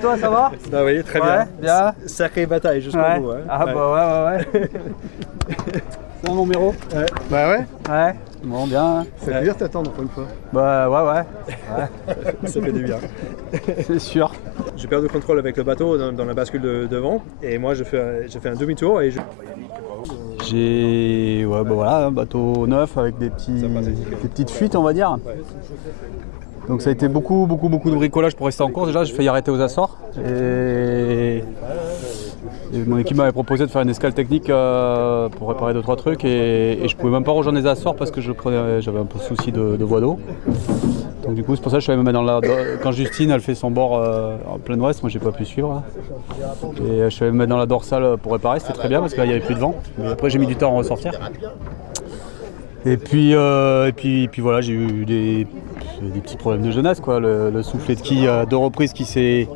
Toi, ça va? Ah oui, très bien. Bien. Sacrée bataille jusqu'au bout. Hein. Ah bah ouais. C'est un numéro? Bah ouais. Ouais. Bon, bien. Ça fait plaisir de t'attendre pour une fois. Bah ouais. Ça fait du bien. C'est sûr. J'ai perdu le contrôle avec le bateau dans la bascule de devant et moi j'ai fait un demi-tour et j'ai voilà, un bateau neuf avec des petites fuites, on va dire. Donc ça a été beaucoup de bricolage pour rester en course. Déjà j'ai failli arrêter aux Açores et mon équipe m'avait proposé de faire une escale technique pour réparer 2-3 trucs et je pouvais même pas rejoindre les Açores parce que j'avais un peu de souci de voie d'eau. Donc du coup c'est pour ça que je suis allé me mettre quand Justine elle fait son bord en plein ouest, moi j'ai pas pu suivre. Et je suis allé me mettre dans la dorsale pour réparer, c'était très bien parce qu'il n'y avait plus de vent. Mais après j'ai mis du temps à en ressortir. Et puis voilà, j'ai eu des petits problèmes de jeunesse, quoi. Le soufflet de quille à 2 reprises qui s'est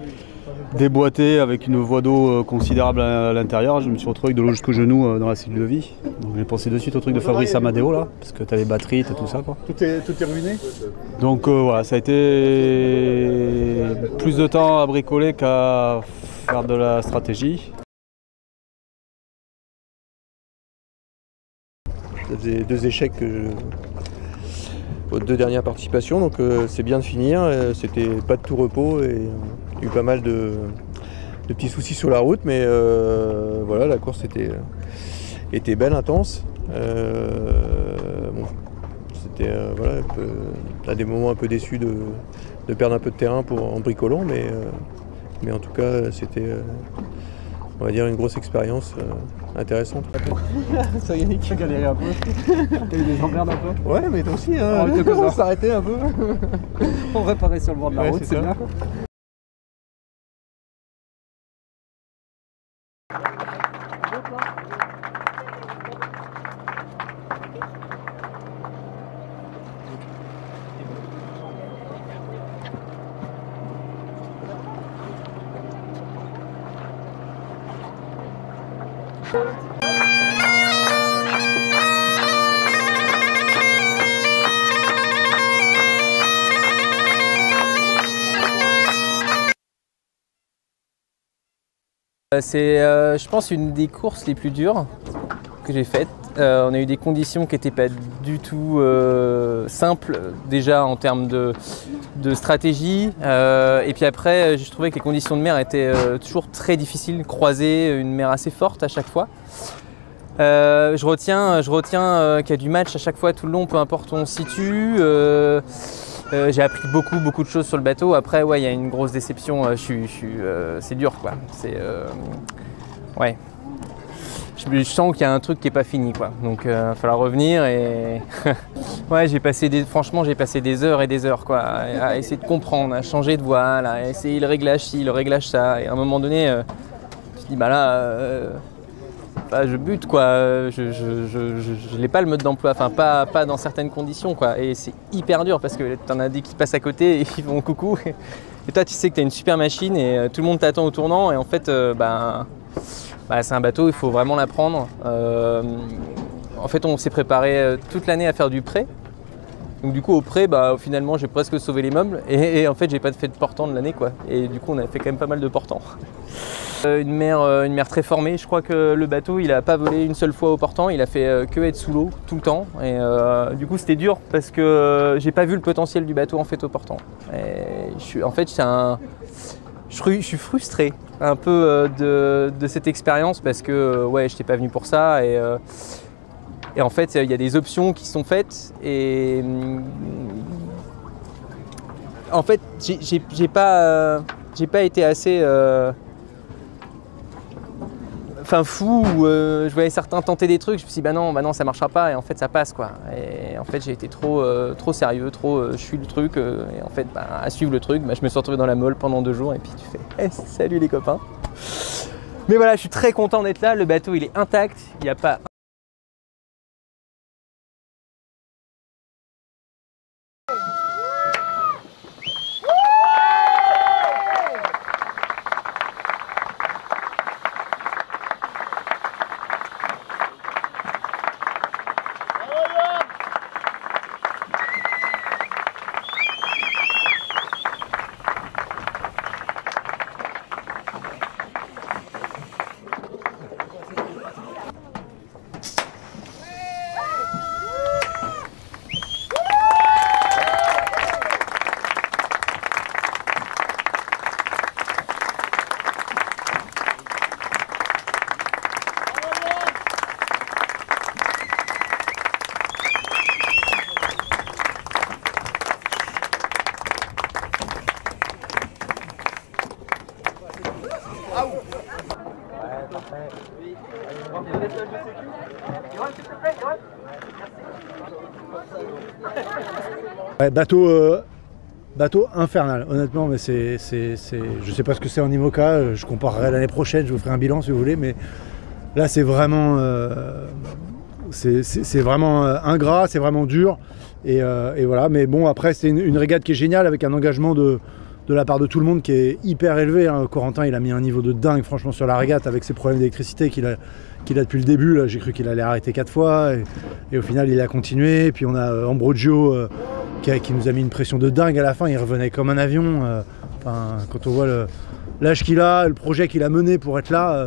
déboîté avec une voie d'eau considérable à l'intérieur. Je me suis retrouvé avec de l'eau jusqu'au genou dans la cellule de vie. Donc j'ai pensé de suite au truc de Fabrice Amadeo là, parce que t'as les batteries, t'as tout ça, quoi. Tout est ruiné. Donc voilà, ça a été plus de temps à bricoler qu'à faire de la stratégie. Ça faisait 2 échecs aux 2 dernières participations, donc c'est bien de finir. C'était pas de tout repos et il y a eu pas mal de petits soucis sur la route, mais voilà, la course était belle, intense. Bon, c'était voilà, à des moments un peu déçu de perdre un peu de terrain en bricolant, mais en tout cas c'était on va dire une grosse expérience intéressante. Ça Yannick, tu as galéré un peu. T'as eu des emmerdes un peu. Ouais, mais toi aussi, hein. On s'arrêtait un peu. On réparait sur le bord de la route, c'est bien. C'est, je pense, une des courses les plus dures que j'ai faites. On a eu des conditions qui n'étaient pas du tout simples, déjà en termes de stratégie. Et puis après, je trouvais que les conditions de mer étaient toujours très difficiles, croisées, une mer assez forte à chaque fois. Je retiens qu'il y a du match à chaque fois, tout le long, peu importe où on se situe. J'ai appris beaucoup de choses sur le bateau. Après, ouais, il y a une grosse déception. C'est dur, quoi. Ouais. Je sens qu'il y a un truc qui n'est pas fini, quoi. Donc, il va falloir revenir et ouais, franchement, j'ai passé des heures et des heures, quoi, à essayer de comprendre, à changer de voile, à essayer le réglage ci, le réglage ça. Et à un moment donné, je me suis dit, bah là, je bute, quoi. Je n'ai pas le mode d'emploi, enfin pas dans certaines conditions, quoi. Et c'est hyper dur parce que tu en as des qui passent à côté et ils vont coucou. Et toi, tu sais que tu as une super machine et tout le monde t'attend au tournant. Et en fait, c'est un bateau, il faut vraiment l'apprendre. En fait, on s'est préparé toute l'année à faire du prêt. Donc du coup, au prêt, finalement, j'ai presque sauvé les meubles. Et en fait, j'ai pas fait de portant de l'année, quoi. Et du coup, on a fait quand même pas mal de portants. Une mer très formée. Je crois que le bateau, il a pas volé une seule fois au portant. Il a fait que être sous l'eau tout le temps. Et du coup, c'était dur parce que j'ai pas vu le potentiel du bateau en fait au portant. Et je suis frustré un peu de cette expérience parce que ouais, je n'étais pas venu pour ça. Et en fait, il y a des options qui sont faites. Et en fait, j'ai pas été assez fou où je voyais certains tenter des trucs, je me suis dit bah non ça marchera pas et en fait ça passe, quoi. Et en fait j'ai été trop sérieux, je suis le truc et en fait à suivre le truc, je me suis retrouvé dans la molle pendant 2 jours et puis tu fais salut les copains. Mais voilà, je suis très content d'être là, le bateau il est intact, il n'y a pas Ouais, bateau infernal, honnêtement, mais je sais pas ce que c'est en IMOCA, je comparerai l'année prochaine, je vous ferai un bilan si vous voulez, mais là c'est vraiment, ingrat, c'est vraiment dur, et voilà, mais bon, après c'est une régate qui est géniale, avec un engagement de la part de tout le monde qui est hyper élevé, hein. Corentin, il a mis un niveau de dingue franchement sur la régate, avec ses problèmes d'électricité qu'il a depuis le début. Là, j'ai cru qu'il allait arrêter 4 fois, et au final il a continué. Et puis on a Ambrogio qui nous a mis une pression de dingue à la fin, il revenait comme un avion. Quand on voit l'âge qu'il a, le projet qu'il a mené pour être là,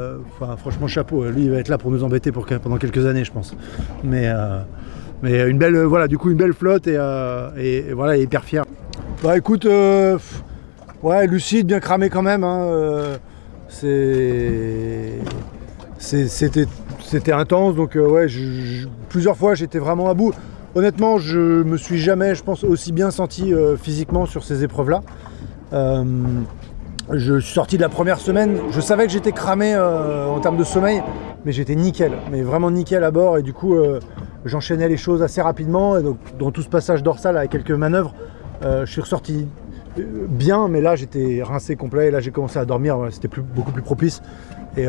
franchement chapeau, lui il va être là pour nous embêter pendant quelques années je pense. Mais une belle, voilà, du coup une belle flotte, et voilà, il est hyper fier. Bah écoute, ouais, lucide, bien cramé quand même, hein, c'était intense, donc ouais, plusieurs fois j'étais vraiment à bout. Honnêtement, je me suis jamais, je pense, aussi bien senti physiquement sur ces épreuves-là. Je suis sorti de la première semaine, je savais que j'étais cramé en termes de sommeil, mais j'étais nickel, mais vraiment nickel à bord, et du coup j'enchaînais les choses assez rapidement, et donc dans tout ce passage dorsal avec quelques manœuvres, je suis ressorti bien, mais là j'étais rincé complet, et là j'ai commencé à dormir, c'était beaucoup plus propice, et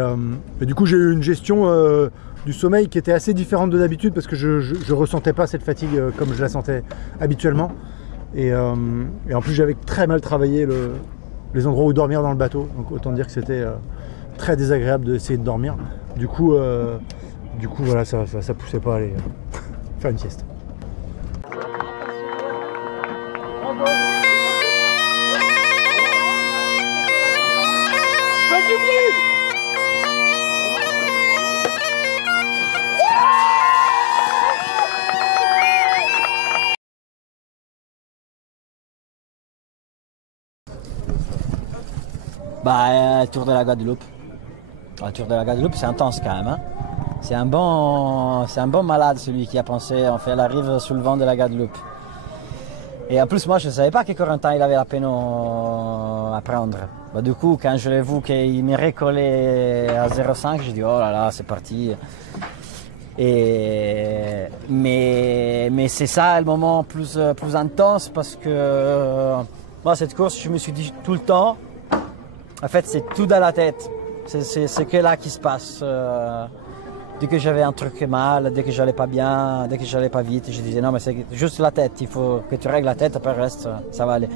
du coup j'ai eu une gestion du sommeil qui était assez différente de d'habitude, parce que je ressentais pas cette fatigue comme je la sentais habituellement, et en plus j'avais très mal travaillé les endroits où dormir dans le bateau, donc autant dire que c'était très désagréable d'essayer de dormir. Du coup voilà, ça poussait pas à aller faire une sieste. Tour de la Guadeloupe. Le Tour de la Guadeloupe, c'est intense quand même, hein. C'est un bon malade, celui qui a pensé, en fait, elle arrive sous le vent de la Guadeloupe. Et en plus, moi, je ne savais pas que Corentin, il avait la peine à prendre. Du coup, quand je l'ai vu qu'il m'est recollé à 0,5, j'ai dit, oh là là, c'est parti. Mais c'est ça le moment plus intense, parce que moi, cette course, je me suis dit tout le temps, en fait, c'est tout dans la tête. C'est que là qui se passe. Dès que j'avais un truc mal, dès que j'allais pas bien, dès que j'allais pas vite, je disais non, mais c'est juste la tête. Il faut que tu règles la tête, après le reste, ça va aller.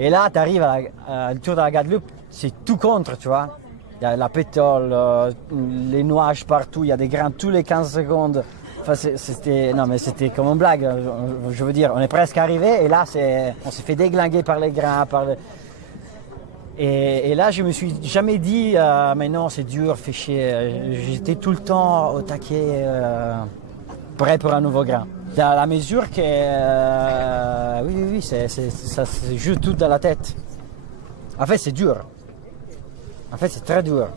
Et là, tu arrives à le Tour de la Guadeloupe, c'est tout contre, tu vois. Il y a la pétole, les nuages partout, il y a des grains tous les 15 secondes. Enfin, c'était comme une blague. Je veux dire, on est presque arrivé, et là, on s'est fait déglinguer par les grains, Et là, je me suis jamais dit, mais non, c'est dur, fais chier. J'étais tout le temps au taquet, prêt pour un nouveau grain. Dans la mesure que, oui, ça se joue tout dans la tête. En fait, c'est dur. En fait, c'est très dur.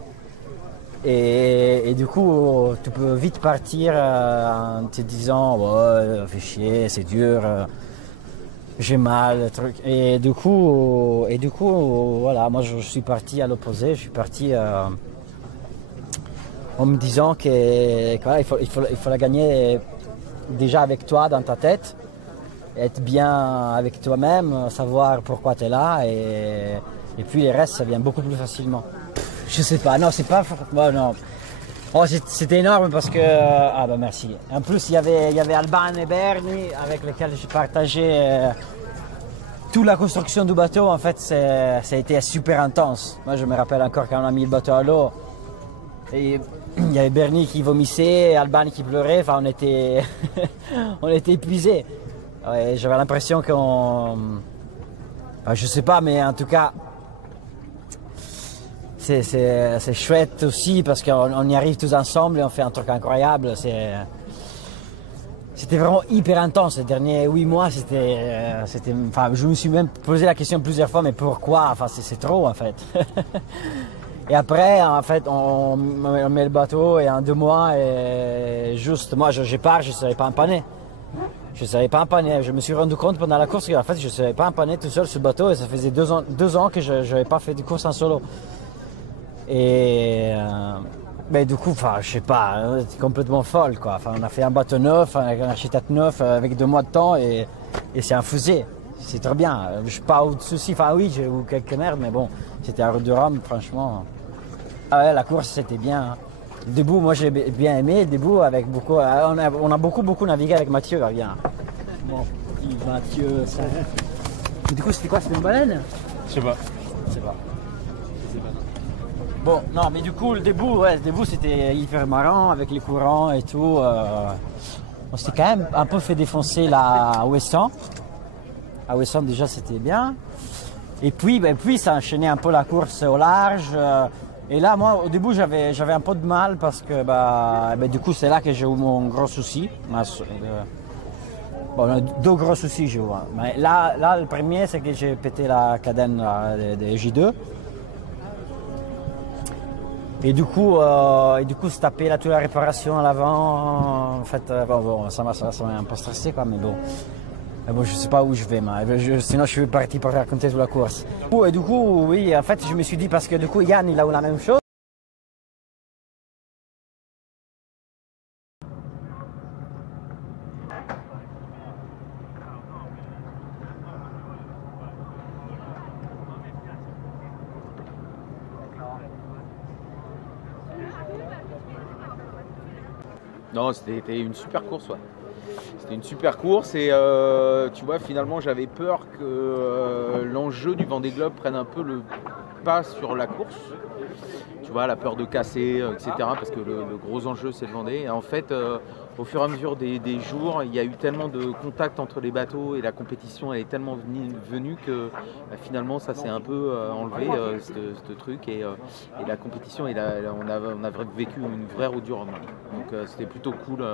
Et du coup, tu peux vite partir en te disant, ouais, fais chier, c'est dur. J'ai mal, le truc. Et du coup, voilà, moi je suis parti à l'opposé. Je suis parti en me disant que voilà, il faut la gagner déjà avec toi dans ta tête, être bien avec toi-même, savoir pourquoi tu es là, et puis les restes, ça vient beaucoup plus facilement. Je sais pas, non, c'est pas... Bon, non. Oh, c'était énorme parce que... Ah bah merci. En plus, il y avait Alban et Bernie avec lesquels j'ai partagé toute la construction du bateau. En fait, ça a été super intense. Moi, je me rappelle encore quand on a mis le bateau à l'eau. Et il y avait Bernie qui vomissait, Alban qui pleurait. Enfin, on était épuisés. Ouais, j'avais l'impression qu'on... je sais pas, mais en tout cas... C'est chouette aussi parce qu'on y arrive tous ensemble et on fait un truc incroyable. C'était vraiment hyper intense. Les derniers 8 mois, enfin, je me suis même posé la question plusieurs fois, mais pourquoi? Enfin, c'est trop en fait. Et après, en fait, on met le bateau et en 2 mois, et juste, moi, je pars, je ne savais pas empanner. Je ne savais pas empanner. Je me suis rendu compte pendant la course qu'en fait, je ne savais pas empanner tout seul sur le bateau, et ça faisait 2 ans que je n'avais pas fait de course en solo. Et Mais du coup, je sais pas, c'est complètement folle quoi. On a fait un bateau neuf, avec un architecte neuf, avec 2 mois de temps et c'est un fusée. C'est très bien. Je suis pas au-dessus, oui, j'ai eu quelques merdes, mais bon, c'était un route de Rome, franchement. Ah ouais, la course c'était bien. Hein. Le debout, moi j'ai bien aimé. Le debout avec beaucoup, on a beaucoup navigué avec Mathieu. Regarde. Bon, petit Mathieu. Ça... Du coup, c'était quoi? C'était une baleine? Je sais pas. Je sais pas. Bon, non, mais du coup, le debout, c'était hyper marrant avec les courants et tout. On s'était quand même un peu fait défoncer à Ouessant. À Ouessant, déjà, c'était bien. Et puis, ça enchaînait un peu la course au large. Et là, moi, au début, j'avais un peu de mal parce que, du coup, c'est là que j'ai eu mon gros souci. Bon, 2 gros soucis, j'ai eu. Hein. Mais là, le premier, c'est que j'ai pété la cadène des J2. Et du coup, se taper là toute la réparation à l'avant, en fait, ça m'a un peu stressé, quoi, mais bon. Je sais pas où je vais, sinon je suis parti pour raconter toute la course. Et du coup, oui, en fait, je me suis dit, parce que du coup, Yann, il a eu la même chose. Non, c'était une super course, ouais. C'était une super course et tu vois, finalement, j'avais peur que l'enjeu du Vendée Globe prenne un peu le pas sur la course. Tu vois, la peur de casser, etc. Parce que le gros enjeu, c'est le Vendée. Et en fait, au fur et à mesure des jours, il y a eu tellement de contacts entre les bateaux et la compétition, elle est tellement venue que finalement, ça s'est un peu enlevé, ce truc. Et la compétition, on a vécu une vraie route du Rhum. Donc, c'était plutôt cool.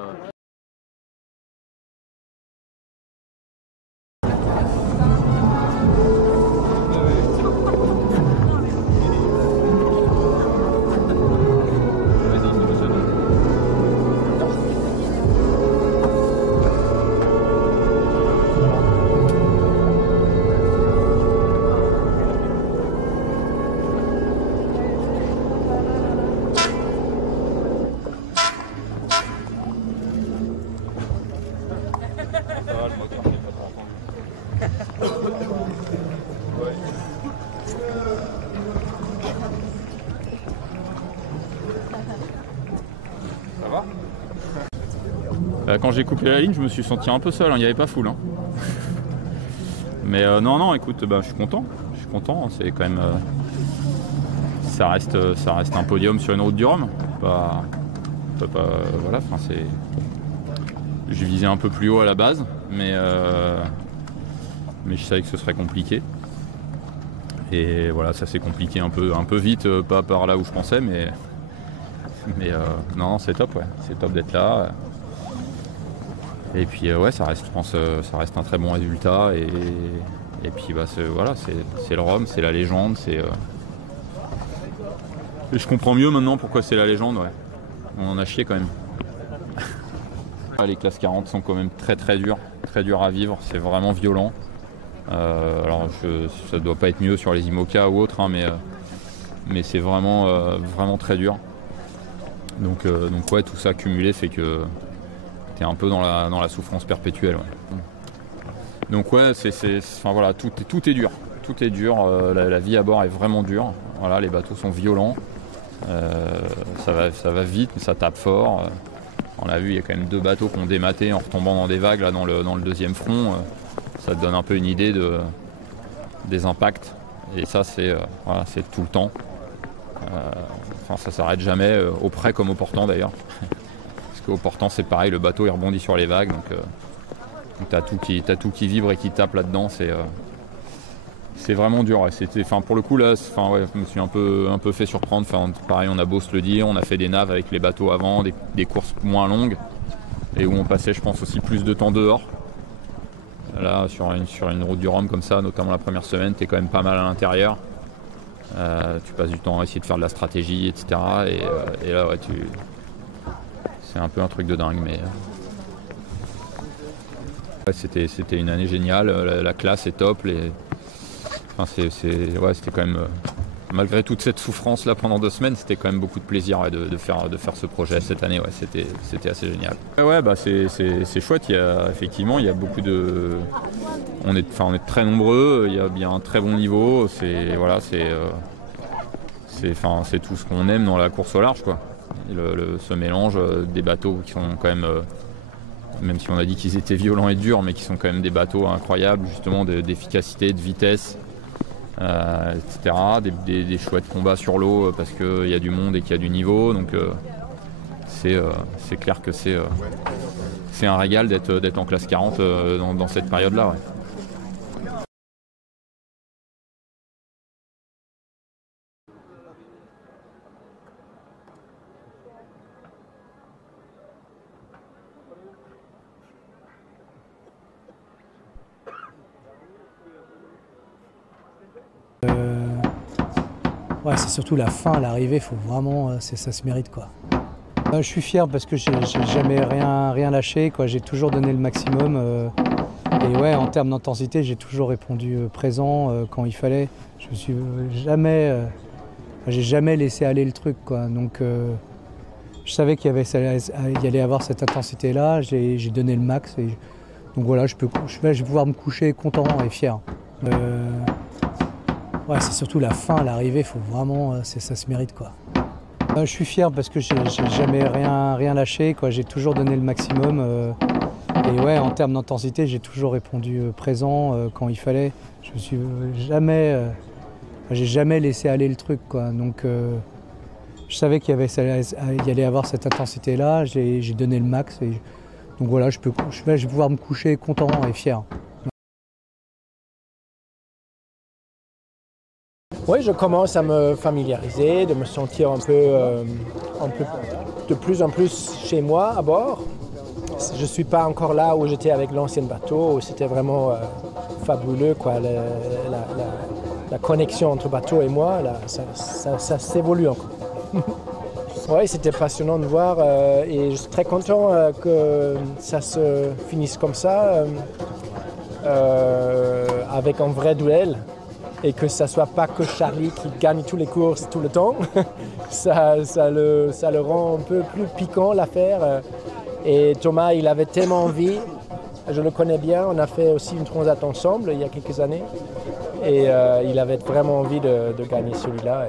Quand j'ai coupé la ligne, je me suis senti un peu seul, hein. Il n'y avait pas foule. Hein. Mais non, écoute, je suis content. C'est quand même, ça reste un podium sur une route du Rhum. Voilà. Je visais un peu plus haut à la base, mais je savais que ce serait compliqué. Et voilà, ça s'est compliqué un peu vite, pas par là où je pensais, mais non, c'est top, ouais. C'est top d'être là. Et puis ouais, ça reste, je pense, ça reste un très bon résultat. Et puis c'est le Rhum, c'est la légende. Et je comprends mieux maintenant pourquoi c'est la légende. Ouais. On en a chié quand même. Les classes 40 sont quand même très dures à vivre. C'est vraiment violent. Alors ça doit pas être mieux sur les IMOCA ou autres, hein, mais c'est vraiment très dur. Donc ouais, tout ça cumulé fait que t'es un peu dans la souffrance perpétuelle. Ouais. Donc ouais, voilà, tout est dur. Tout est dur. La vie à bord est vraiment dure. Voilà, les bateaux sont violents. Ça va vite, mais ça tape fort. On l'a vu, il y a quand même 2 bateaux qui ont dématé en retombant dans des vagues là, dans le deuxième front. Ça te donne un peu une idée des impacts. Et ça, c'est tout le temps. Ça s'arrête jamais, au près comme au portant d'ailleurs. Parce qu'au portant, c'est pareil, le bateau il rebondit sur les vagues. Donc t'as tout qui vibre et qui tape là-dedans. C'est vraiment dur. Et pour le coup, là, je me suis un peu fait surprendre. Pareil, on a beau se le dire, on a fait des naves avec les bateaux avant, des courses moins longues. Et où on passait, je pense, aussi plus de temps dehors. Là, sur une route du Rhum comme ça, notamment la première semaine, t'es quand même pas mal à l'intérieur. Tu passes du temps à essayer de faire de la stratégie, etc. Et là, ouais, c'est un peu un truc de dingue. Mais ouais, c'était une année géniale. La classe est top. C'était quand même malgré toute cette souffrance là pendant 2 semaines, c'était quand même beaucoup de plaisir de faire ce projet cette année. Ouais, c'était assez génial. Ouais, bah c'est chouette. Effectivement, il y a beaucoup de, on est très nombreux. Il y a bien un très bon niveau. C'est tout ce qu'on aime dans la course au large, quoi. Ce mélange des bateaux qui sont quand même si on a dit qu'ils étaient violents et durs, mais qui sont quand même des bateaux incroyables, justement, d'efficacité, de vitesse, etc. Des chouettes combats sur l'eau parce qu'il y a du monde et qu'il y a du niveau. Donc c'est clair que c'est un régal d'être en classe 40 dans cette période-là. Ouais. Ouais, c'est surtout la fin, l'arrivée, faut vraiment, ça se mérite, quoi. Je suis fier parce que j'ai jamais rien lâché, quoi. J'ai toujours donné le maximum. Et ouais, en termes d'intensité, j'ai toujours répondu présent quand il fallait. Je me suis j'ai jamais laissé aller le truc, quoi. Donc je savais qu'il y allait avoir cette intensité-là. J'ai donné le max. Donc voilà, je vais pouvoir me coucher content et fier. Ouais, c'est surtout la fin, l'arrivée, faut vraiment, ça se mérite, quoi. Je suis fier parce que j'ai jamais rien lâché, quoi. J'ai toujours donné le maximum. Et ouais, en termes d'intensité, j'ai toujours répondu présent quand il fallait. Je me suis j'ai jamais laissé aller le truc, quoi. Donc je savais qu'il y allait avoir cette intensité-là. J'ai donné le max. Donc voilà, je vais pouvoir me coucher content et fier. Oui, je commence à me familiariser, de me sentir un peu de plus en plus chez moi à bord. Je ne suis pas encore là où j'étais avec l'ancien bateau, où c'était vraiment fabuleux, quoi. La connexion entre bateau et moi, là, ça s'évolue encore. Oui, c'était passionnant de voir et je suis très content que ça se finisse comme ça, avec un vrai duel. Et que ça ne soit pas que Charlie qui gagne toutes les courses tout le temps. ça le rend un peu plus piquant, l'affaire. Et Thomas, il avait tellement envie, je le connais bien, on a fait aussi une transat ensemble il y a quelques années. Et il avait vraiment envie de gagner celui-là.